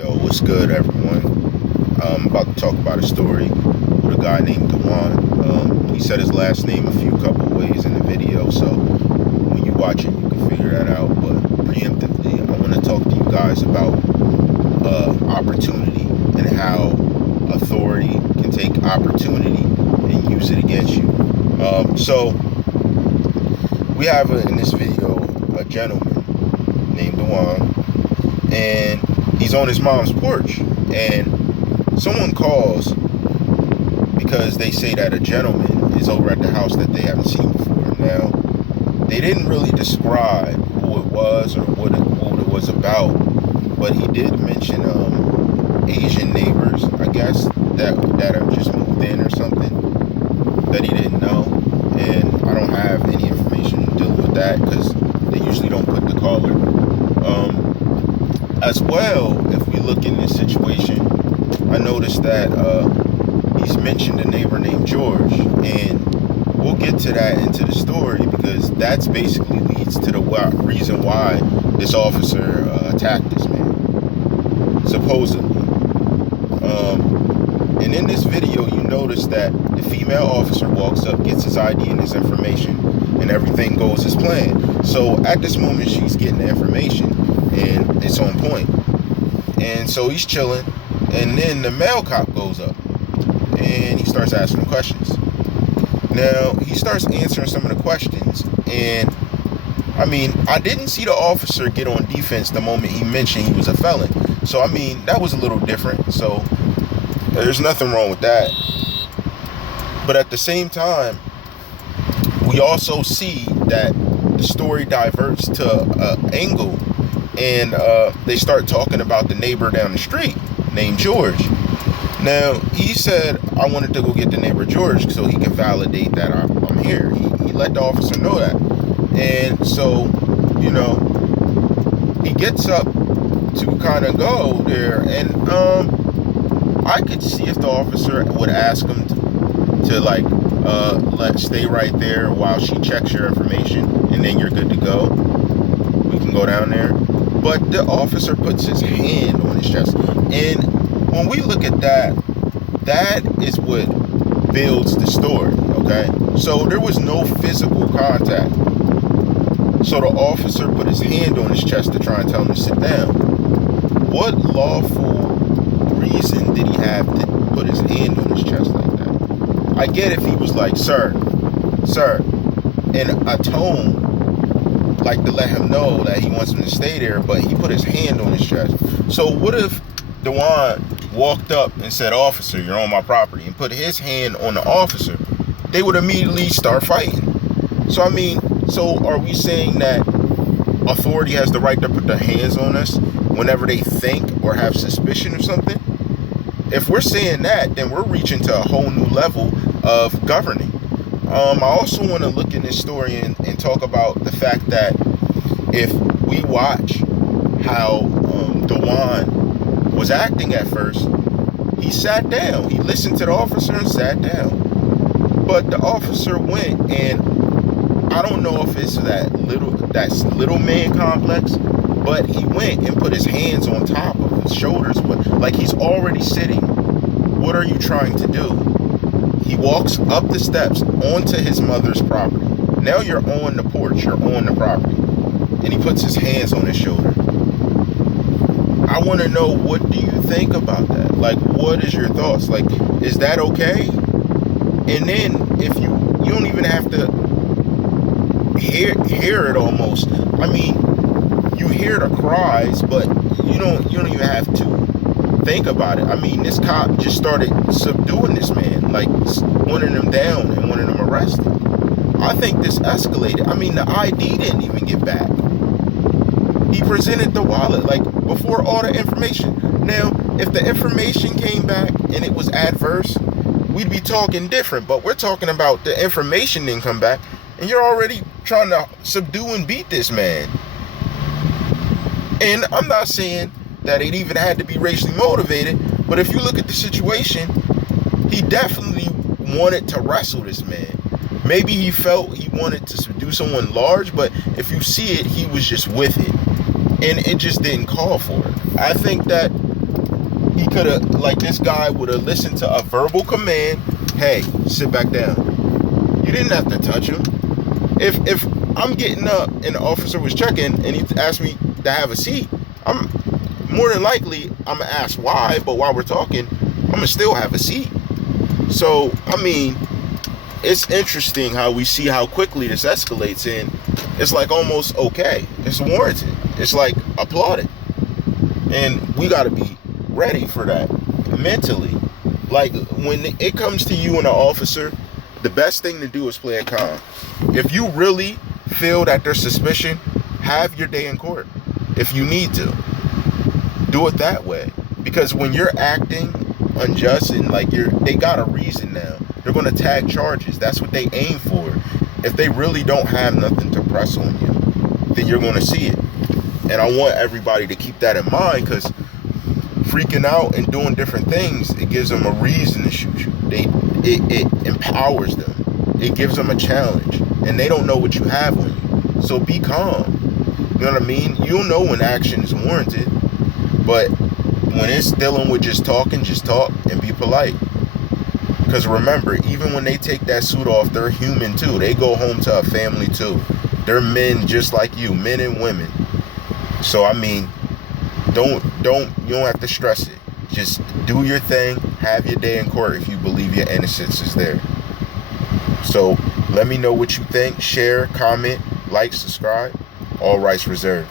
Yo, what's good, everyone? I'm about to talk about a story with a guy named DeJuan. He said his last name a few couple ways in the video, so when you watch it, you can figure that out. But preemptively, I want to talk to you guys about opportunity and how authority can take opportunity and use it against you. So we have in this video a gentleman named DeJuan, and he's on his mom's porch, and someone calls because they say that a gentleman is over at the house that they haven't seen before. Now, they didn't really describe who it was or what it was about, but he did mention Asian neighbors, I guess, that have just moved in or something that he didn't know. And I don't have any information dealing with that because they usually don't put the caller. As well, if we look in this situation, I noticed that he's mentioned a neighbor named George, and we'll get to that into the story because that's basically leads to the reason why this officer attacked this man, supposedly. And in this video, you notice that the female officer walks up, gets his ID and his information, and everything goes as planned. So at this moment, she's getting the information, and it's on point. And so he's chilling, and then the male cop goes up, and he starts asking questions. Now, he starts answering some of the questions, and I mean, I didn't see the officer get on defense the moment he mentioned he was a felon. So, I mean, that was a little different. So, there's nothing wrong with that. But at the same time, we also see that the story diverts to an angle, and they start talking about the neighbor down the street named George. Now, he said, I wanted to go get the neighbor George so he can validate that I'm here. He let the officer know that. And so, you know, he gets up to kind of go there, and I could see if the officer would ask him to like, stay right there while she checks your information, and then you're good to go. We can go down there. But the officer puts his hand on his chest. And when we look at that, that is what builds the story, okay? So there was no physical contact. So the officer put his hand on his chest to try and tell him to sit down. What lawful reason did he have to put his hand on his chest like that? I get if he was like, sir, in a tone like to let him know that he wants him to stay there, but he put his hand on his chest. So what if DeJuan walked up and said, officer, you're on my property, and put his hand on the officer? They would immediately start fighting. So, I mean, so are we saying that authority has the right to put their hands on us whenever they think or have suspicion of something? If we're saying that, then we're reaching to a whole new level of governing. I also want to look in this story and talk about the fact that if we watch how DeJuan was acting at first, he sat down. He listened to the officer and sat down. But the officer went, and I don't know if it's that's little man complex, but he went and put his hands on top of his shoulders, but like he's already sitting. What are you trying to do? He walks up the steps onto his mother's property. Now you're on the porch, you're on the property. And he puts his hands on his shoulder. I want to know, what do you think about that? Like, what is your thoughts? Like, is that okay? And then if you don't even have to hear it almost. I mean, you hear the cries, but you don't even have to think about it. I mean, this cop just started subduing this man, like wanting him down and wanting him arrested. I think this escalated. I mean, the ID didn't even get back. He presented the wallet, like, before all the information. Now, if the information came back and it was adverse, we'd be talking different. But we're talking about the information didn't come back, and you're already trying to subdue and beat this man. And I'm not saying that it even had to be racially motivated, but if you look at the situation, he definitely wanted to wrestle this man. Maybe he felt he wanted to subdue someone large, but if you see it, he was just with it. And it just didn't call for it. I think that He could have, like, this guy would have listened to a verbal command. Hey, sit back down. You didn't have to touch him. If I'm getting up and the officer was checking and he asked me to have a seat, I'm more than likely I'm gonna ask why, but while we're talking, I'm gonna still have a seat. So, I mean, it's interesting how we see how quickly this escalates, and it's like almost okay. It's warranted. It's like applauded. And we gotta be ready for that mentally. Like, when it comes to you and an officer, the best thing to do is play it calm. If you really feel that there's suspicion, have your day in court. If you need to, do it that way. Because when you're acting unjust and like they got a reason now, they're going to tag charges. That's what they aim for. If they really don't have nothing to press on you, then you're going to see it. And I want everybody to keep that in mind, because freaking out and doing different things, it gives them a reason to shoot you. It empowers them. It gives them a challenge, and they don't know what you have on you. So be calm. You know what I mean? You'll know when action is warranted, but when it's dealing with just talk and be polite. Because remember, even when they take that suit off, they're human too. They go home to a family too. They're men just like you, men and women. So I mean, you don't have to stress it. Just do your thing, have your day in court if you believe your innocence is there. So let me know what you think. Share, comment, like, subscribe. All rights reserved.